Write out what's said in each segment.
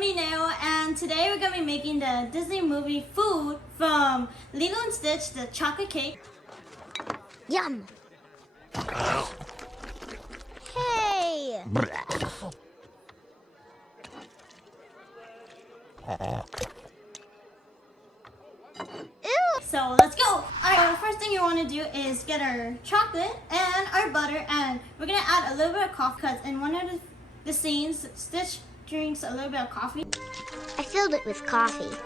me Neo, and today we're gonna be making the Disney movie food from Lilo and Stitch, the chocolate cake. Yum! Hey! Ew! So let's go! Alright, the first thing you want to do is get our chocolate and our butter, and we're gonna add a little bit of coffee because in one of the scenes, Stitch drinks a little bit of coffee. I filled it with coffee.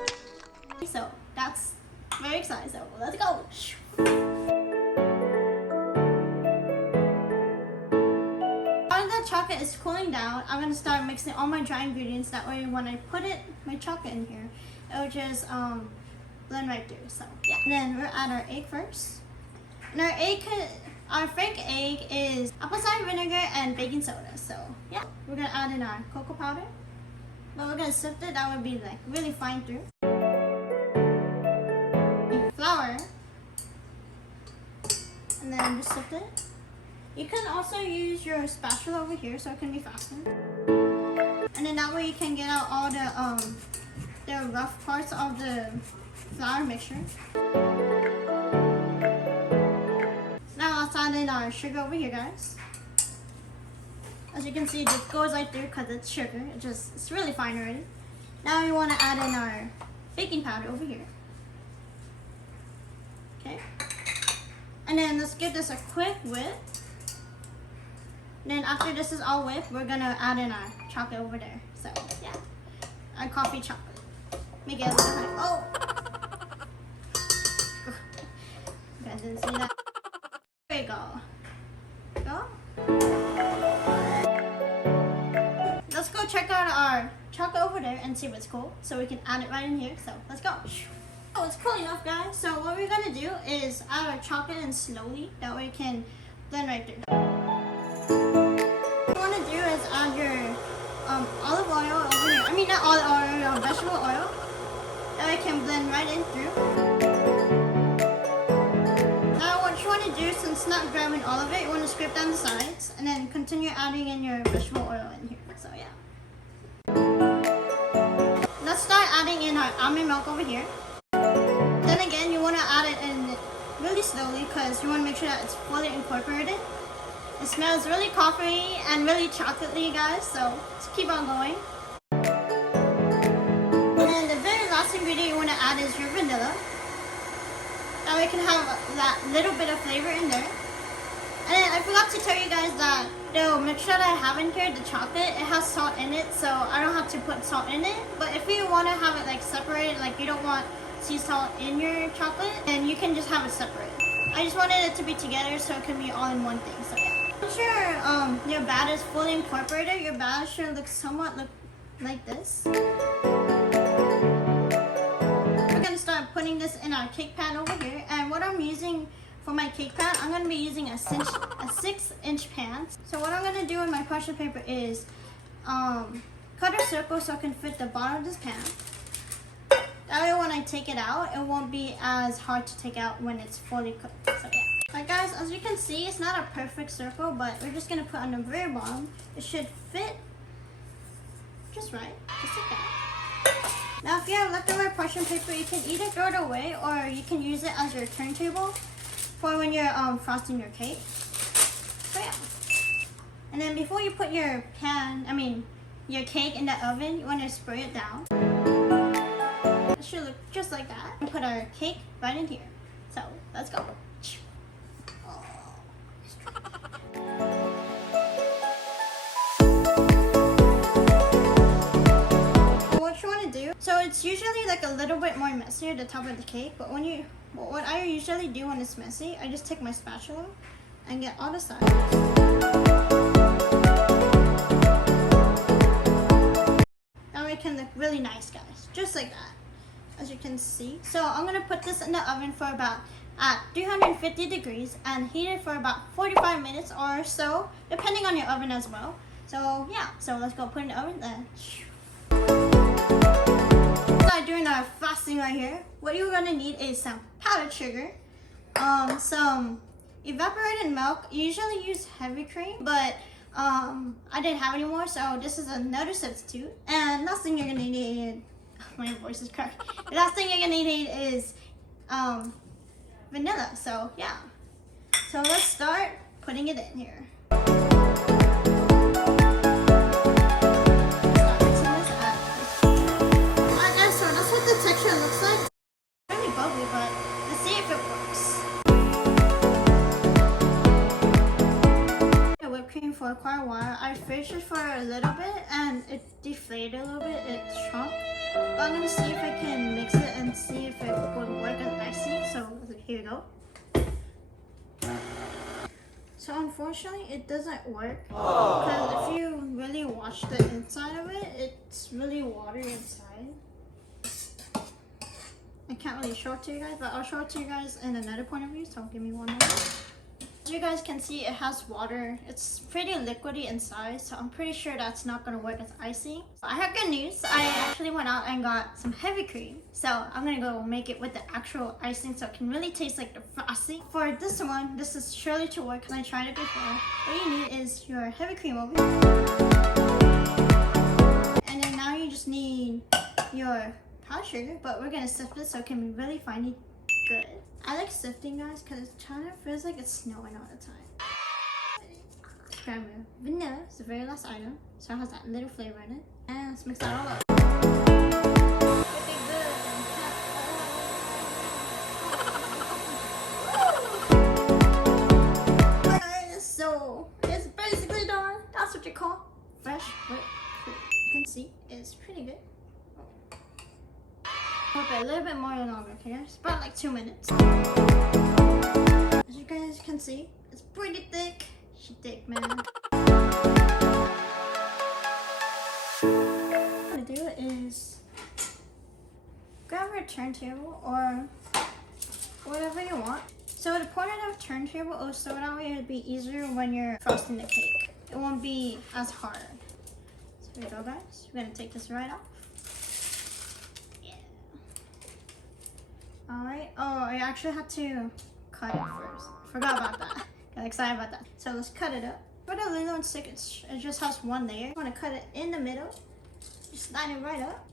So that's very exciting. So let's go! While the chocolate is cooling down, I'm gonna start mixing all my dry ingredients. That way, when I put my chocolate in here, it'll just blend right through. So yeah. And then we'll add our egg first. And our fake egg is apple cider vinegar and baking soda. So yeah, we're gonna add in our cocoa powder, but we're gonna sift it. That would be like really fine through. Flour, and then just sift it. You can also use your spatula over here, so it can be faster. And then that way you can get out all the rough parts of the flour mixture. Now let's add in our sugar over here, guys. As you can see, it just goes right through because it's sugar. It's really fine already. Now we want to add in our baking powder over here. Okay. And then let's give this a quick whip. Then after this is all whipped, we're gonna add in our chocolate over there. So yeah, our coffee chocolate. Make it a little high. Oh! You guys didn't see that. There you go. Go. Let's go check out our chocolate over there and see what's cool. So we can add it right in here. So let's go. Oh, it's cool enough, guys. So what we're gonna do is add our chocolate in slowly. That way it can blend right through. What you want to do is add your olive oil over here. I mean, not olive oil, vegetable oil. That way it can blend right in through. Now what you want to do, since it's not grabbing all of it, you want to scrape down the sides and then continue adding in your vegetable oil in here. So yeah. Let's start adding in our almond milk over here. Then again, you want to add it in really slowly because you want to make sure that it's fully incorporated. It smells really coffee and really chocolatey, guys, so let's keep on going. And then the very last ingredient you want to add is your vanilla. That way you can have that little bit of flavor in there. And then I forgot to tell you guys that the mixture that I have in here, the chocolate, it has salt in it, so I don't have to put salt in it. But if you want to have it like separated, like you don't want sea salt in your chocolate, then you can just have it separate. I just wanted it to be together so it can be all in one thing, so yeah. Once your batter is fully incorporated, your batter should look like this. We're gonna start putting this in our cake pan over here, and what I'm using for my cake pan, I'm gonna be using a 6-inch pan. So what I'm gonna do with my parchment paper is cut a circle so it can fit the bottom of this pan. That way when I take it out, it won't be as hard to take out when it's fully cooked. So yeah. Alright guys, as you can see, it's not a perfect circle, but we're just gonna put on the very bottom. It should fit just right, just like that. Now if you have leftover parchment paper, you can either throw it away or you can use it as your turntable for when you're frosting your cake. So yeah. And then before you put your your cake in the oven, you want to spray it down. It should look just like that. And put our cake right in here. So let's go. What you want to do? So it's usually like a little bit more messy at the top of the cake, but what I usually do when it's messy, I just take my spatula and get all the sides. That way it can look really nice, guys. Just like that. As you can see. So I'm going to put this in the oven for about at 350 degrees and heat it for about 45 minutes or so, depending on your oven as well. So yeah, so let's go put it in the oven then. Start doing our frosting right here. What you're going to need is some powdered sugar, some evaporated milk. You usually use heavy cream, but I didn't have any more, so this is another substitute. And last thing you're gonna need, my voice is cracked. The last thing you're gonna need is vanilla. So yeah. So let's start putting it in here. So that's what the texture looks like. It's really bubbly, but let's see if it works. Whipped cream for quite a while. I fridged it for a little bit and it deflated a little bit. It shrunk. But I'm gonna see if I can mix it and see if it would work as icing. So here we go. So unfortunately, it doesn't work because if you really watch the inside of it, it's really watery inside. I can't really show it to you guys, but I'll show it to you guys in another point of view. So give me one moment. As you guys can see, it has water. It's pretty liquidy inside, so I'm pretty sure that's not gonna work as icing. So I have good news. I actually went out and got some heavy cream. So I'm gonna go make it with the actual icing so it can really taste like the frosting. For this one, this is surely to work because I tried it before. What you need is your heavy cream over here. And then now you just need your powdered sugar, but we're gonna sift it so it can be really finely good. I like sifting, guys, because it kind of feels like it's snowing all the time. Grab your vanilla, it's the very last item, so it has that little flavor in it. And let's mix that all up. Alright, so it's basically done. That's what you call fresh whipped cream. You can see it's pretty good. Okay, a little bit more longer, okay guys? About like 2 minutes. As you guys can see, it's pretty thick. She thick, man. What I'm gonna do is grab your turntable or whatever you want. So the point of the turntable is so that way it would be easier when you're frosting the cake. It won't be as hard. So here we go, guys. We're gonna take this right off. Alright, oh, I actually had to cut it first. Forgot about that. Got excited about that. So let's cut it up. For the Lilo and stick, it just has one layer. You want to cut it in the middle. Just line it right up.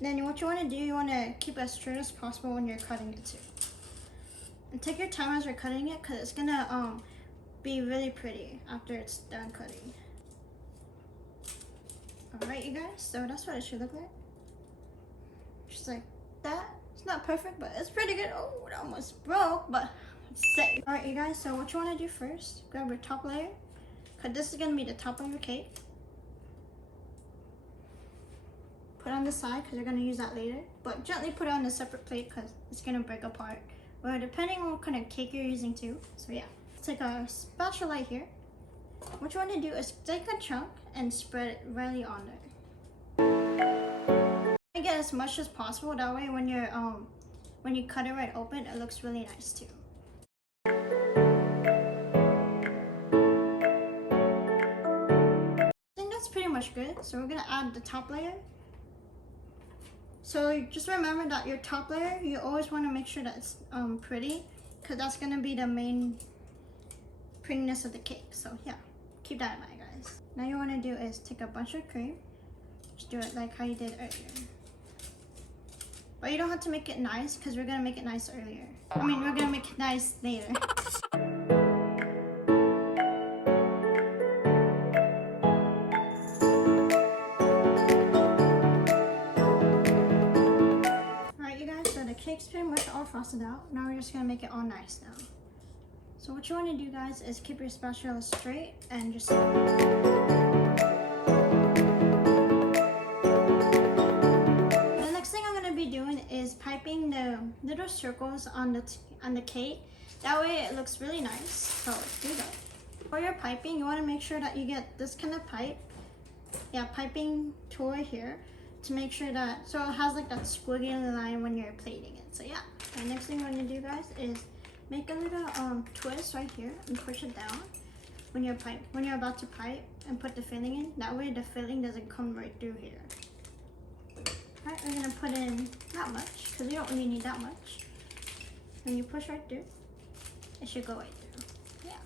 Then what you want to do, you want to keep it as straight as possible when you're cutting it too. And take your time as you're cutting it because it's going to be really pretty after it's done cutting. Alright, you guys, so that's what it should look like. Just like that. It's not perfect, but it's pretty good. Oh, it almost broke, but it's safe. Alright, you guys, so what you want to do first, grab your top layer, because this is going to be the top of your cake. Put it on the side, because you're going to use that later. But gently put it on a separate plate, because it's going to break apart. Or depending on what kind of cake you're using too. So yeah. Take a spatula here. What you want to do is take a chunk and spread it really on there. Get as much as possible, that way when you cut it right open, it looks really nice too. I think that's pretty much good. So we're gonna add the top layer. So just remember that your top layer, you always want to make sure that it's pretty, because that's gonna be the main prettiness of the cake. So yeah, keep that in mind, guys. Now you want to do is take a bunch of cream, just do it like how you did earlier. But you don't have to make it nice because we're going to make it nice earlier. I mean, we're going to make it nice later. Alright, you guys, so the cake's pretty much all frosted out. Now we're just going to make it all nice now. So what you want to do, guys, is keep your spatula straight and just... is piping the little circles on the cake. That way it looks really nice. So let's do that. For your piping, you want to make sure that you get this kind of pipe. Yeah, piping tool right here to make sure that, so it has like that squiggly line when you're plating it. So yeah, the next thing you want to do, guys, is make a little twist right here and push it down when you're about to pipe and put the filling in. That way the filling doesn't come right through here. Alright, we're going to put in not much, because we don't really need that much. When you push right through, it should go right through. Yeah.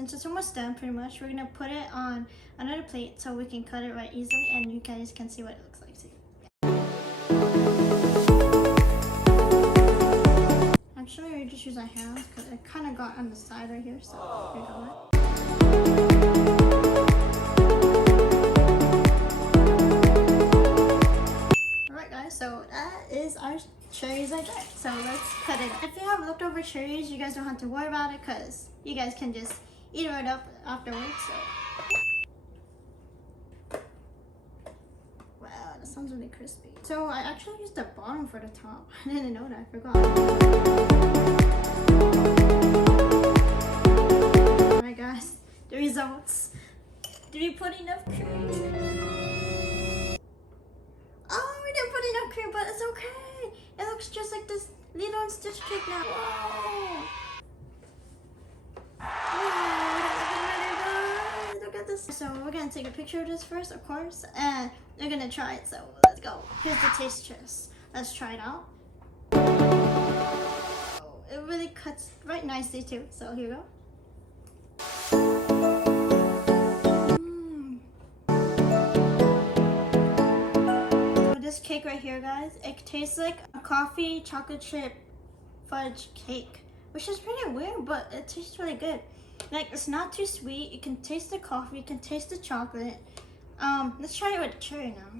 since it's almost done pretty much, we're gonna put it on another plate so we can cut it right easily and you guys can see what it looks like too. Actually, we just use our hands because it kind of got on the side right here, so here we go. Alright guys, so that is our cherries right there. So let's cut it. If you have leftover cherries, you guys don't have to worry about it because you guys can just eat it right up afterwards. So wow, that sounds really crispy. So I actually used the bottom for the top. I didn't know that, I forgot. Alright guys, the results. Did we put enough cream? Oh, we didn't put enough cream, but it's okay. It looks just like this Lilo and Stitch cake now. Whoa. Wow, look at this. So we're gonna take a picture of this first, of course, and we're gonna try it. So let's go. Here's the taste test. Let's try it out. Oh, it really cuts right nicely too. So here we go. This cake right here, guys, it tastes like a coffee chocolate chip fudge cake, which is pretty weird, but it tastes really good. Like, it's not too sweet. You can taste the coffee, you can taste the chocolate. Let's try it with cherry now.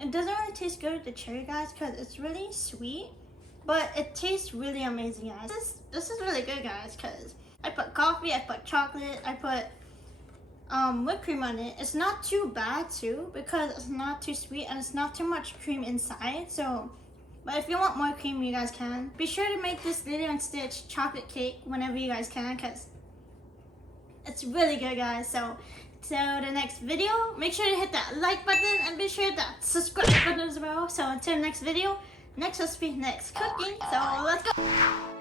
It doesn't really taste good with the cherry, guys, because it's really sweet. But it tastes really amazing, guys. This is really good, guys, because I put coffee, I put chocolate, I put whipped cream on it. It's not too bad too because it's not too sweet and it's not too much cream inside. So, but if you want more cream, you guys can. Be sure to make this Lilo and Stitch chocolate cake whenever you guys can because it's really good, guys. So the next video, make sure to hit that like button and be sure to hit that subscribe button as well. So until the next video, next recipe, next cooking. So let's go.